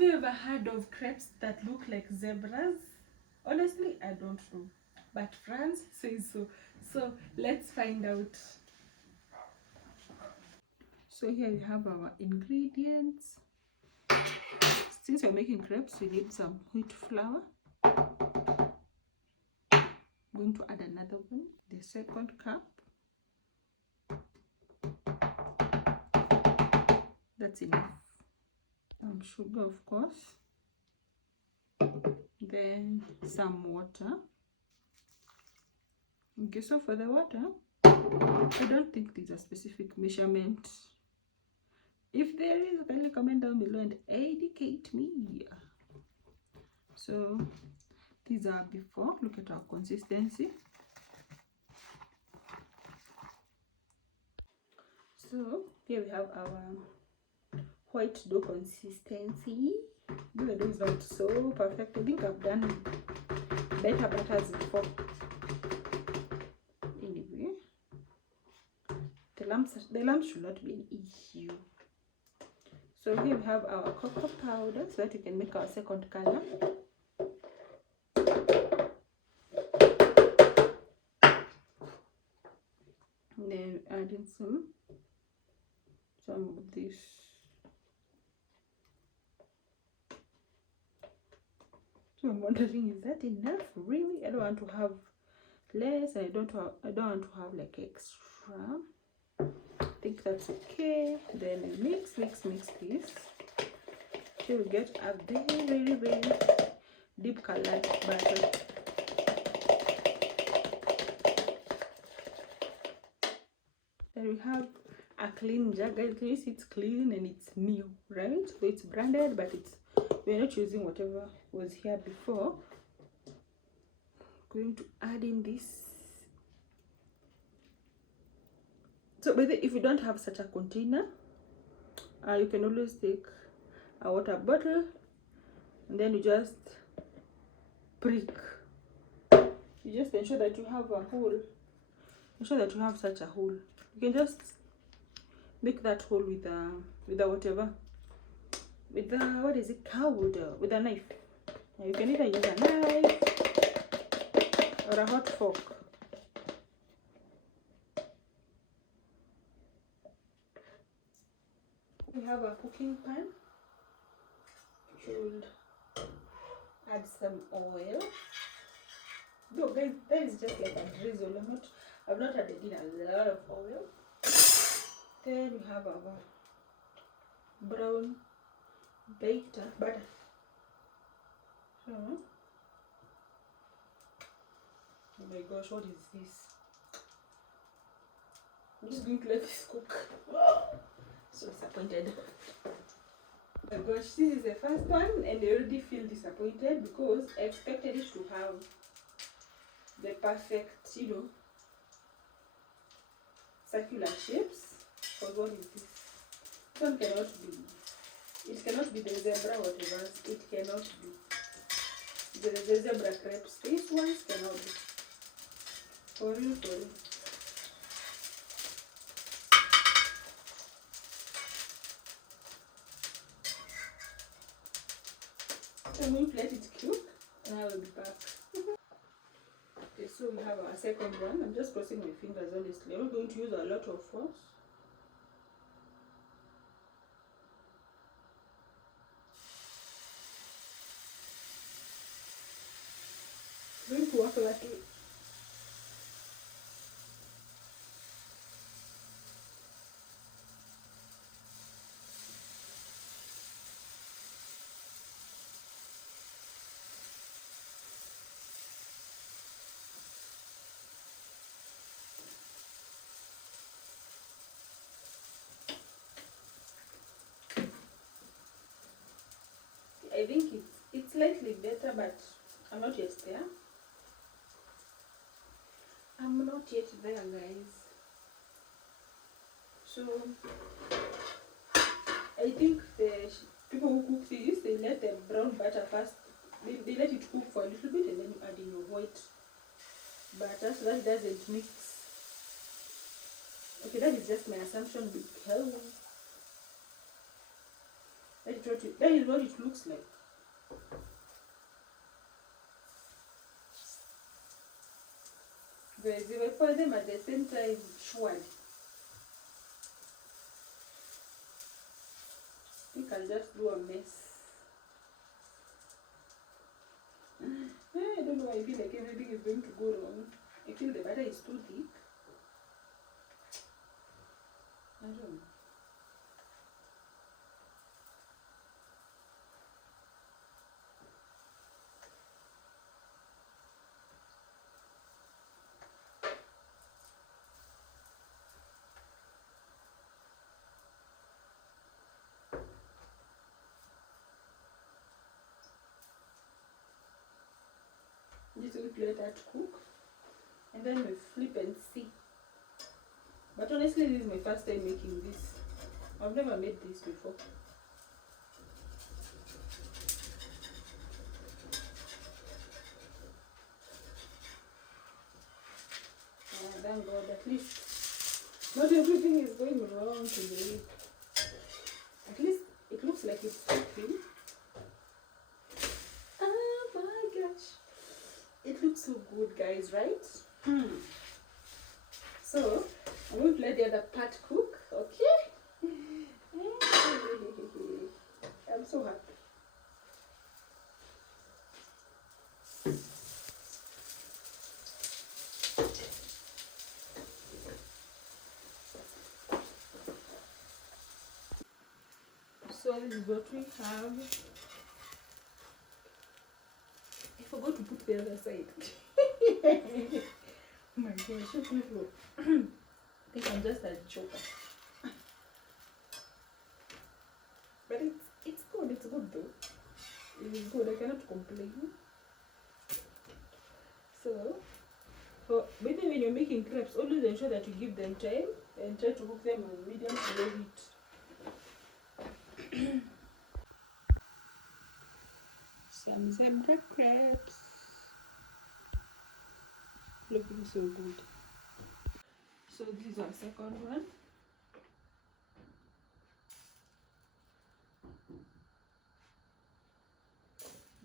Have you ever heard of crepes that look like zebras? Honestly, I don't know, but France says so. So let's find out. So here we have our ingredients. Since we're making crepes, we need some wheat flour. I'm going to add another one, the second cup. That's enough. Sugar, of course. Then some water. Okay, so for the water, I don't think there's a specific measurement. If there is, kindly comment down below and educate me. So these are before. Look at our consistency. So here we have our white dough consistency. The dough is not so perfect. I think I've done better batters before. Anyway, the lumps should not be an issue. So here we have our cocoa powder so that we can make our second color. And then adding some of this. So I'm wondering, is that enough? Really? I don't want to have less, and I don't want to have like extra. I think that's okay. Then mix this till we get a very deep colored batter. Then we have a clean jar. Guys, can you see it's clean and it's new, right? So it's branded, but we're not using whatever was here before. Going to add in this. So if you don't have such a container, you can always take a water bottle and then you just prick. You just ensure that you have a hole. Ensure that you have such a hole. You can just make that hole with a whatever, with a, what is it called, with a knife. You can either use a knife or a hot fork. We have a cooking pan. Should add some oil. No, guys, that is just like a drizzle. I've not added in a lot of oil. Then we have our brown baked butter. Oh my gosh, what is this? I'm just going to let this cook. So disappointed. Oh my gosh, this is the first one and I already feel disappointed because I expected it to have the perfect, circular shapes. But what is this? This one cannot be. It cannot be the zebra whatever. It cannot be. The zebra crepes. These ones cannot be. For real, for real. So I'm going to let it cook and I will be back. Okay, so we have our second one. I'm just crossing my fingers honestly. I'm not going to use a lot of force. I'm going to work like it. I think it's slightly better, but I'm not yet there. I'm not yet there, guys. So I think the people who cook this, they let the brown butter first. They let it cook for a little bit and then you add in your white butter so that it doesn't mix. Okay, that is just my assumption because That is what it looks like. Guys, if I pour them at the same time, surely. I think I'll just do a mess. I don't know why I feel like everything is going to go wrong. I feel the batter is too thick. I don't know. Just let that cook, and then we flip and see. But honestly, this is my first time making this. I've never made this before. Thank God, at least not everything is going wrong today. At least it looks like it's cooking. Oh my gosh. It looks so good, guys, right? So, I'm going to let the other part cook, okay? I'm so happy. So this is what we have. I forgot to put the other side. Oh my gosh, I think I'm just a joker. But it's good though. It is good, I cannot complain. So, maybe when you're making crepes, always ensure that you give them time and try to cook them on medium to low heat. Some zebra crepes. Looking so good. So this is our second one.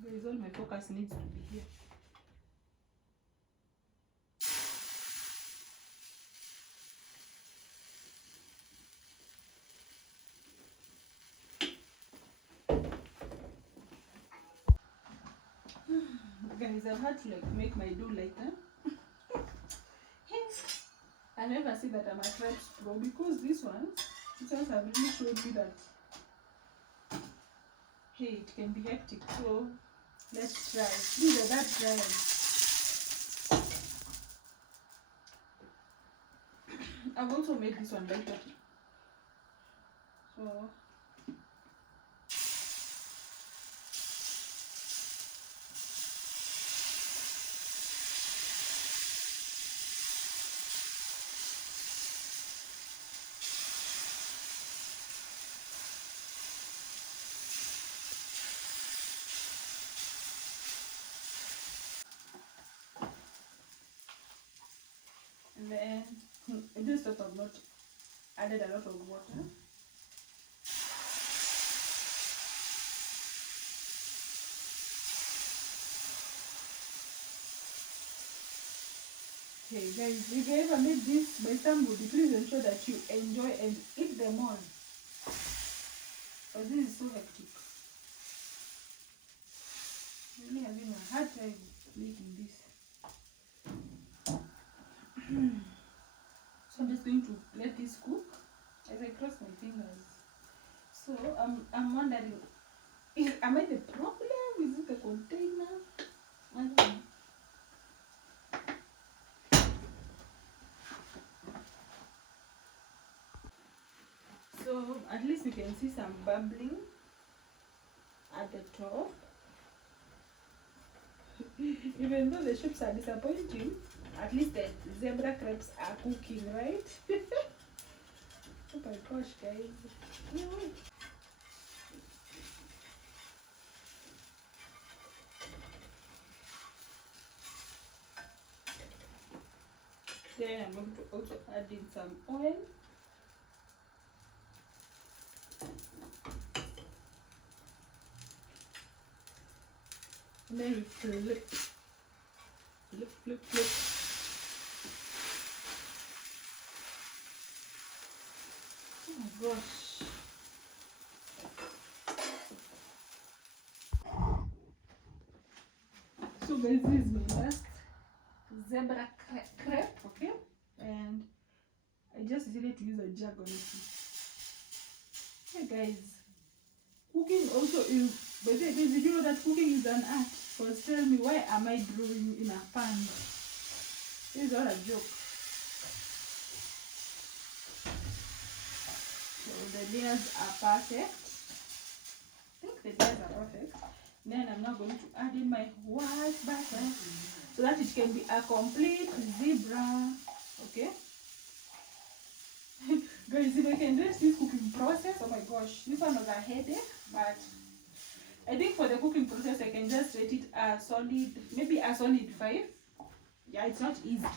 There is all my focus needs to be here. Guys, I've had to like make my dough lighter. I never see that I'm a crepes pro because these ones have really showed me that hey, it can be hectic. So let's try. These are that dry. I've also made this one lighter. So and then in this stuff I've not added a lot of water. Hey guys, if you ever made this by somebody, please ensure that you enjoy and eat them all. Because this is so hectic. I'm really having a hard time making this. So I'm just going to let this cook as I cross my fingers. So I'm wondering, am I the problem? Is it the container? I don't know. So at least we can see some bubbling at the top. Even though the shapes are disappointing, at least the zebra crepes are cooking, right? Oh my gosh, guys. Then I'm going to also add in some oil. And then we flip, flip, flip, flip. Oh my gosh. So guys, this is my last zebra crepe, okay? And I just decided to use a jug on it. Hey guys, cooking also is, but did you know that cooking is an art? Because tell me, why am I drawing in a pan? This is not a joke. So the layers are perfect. I think the layers are perfect. Then I'm now going to add in my white butter so that it can be a complete zebra. Okay? Guys, if I can rest this cooking process, oh my gosh, this one was a headache, but I think for the cooking process I can just rate it a solid, maybe a solid 5. Yeah, it's not easy.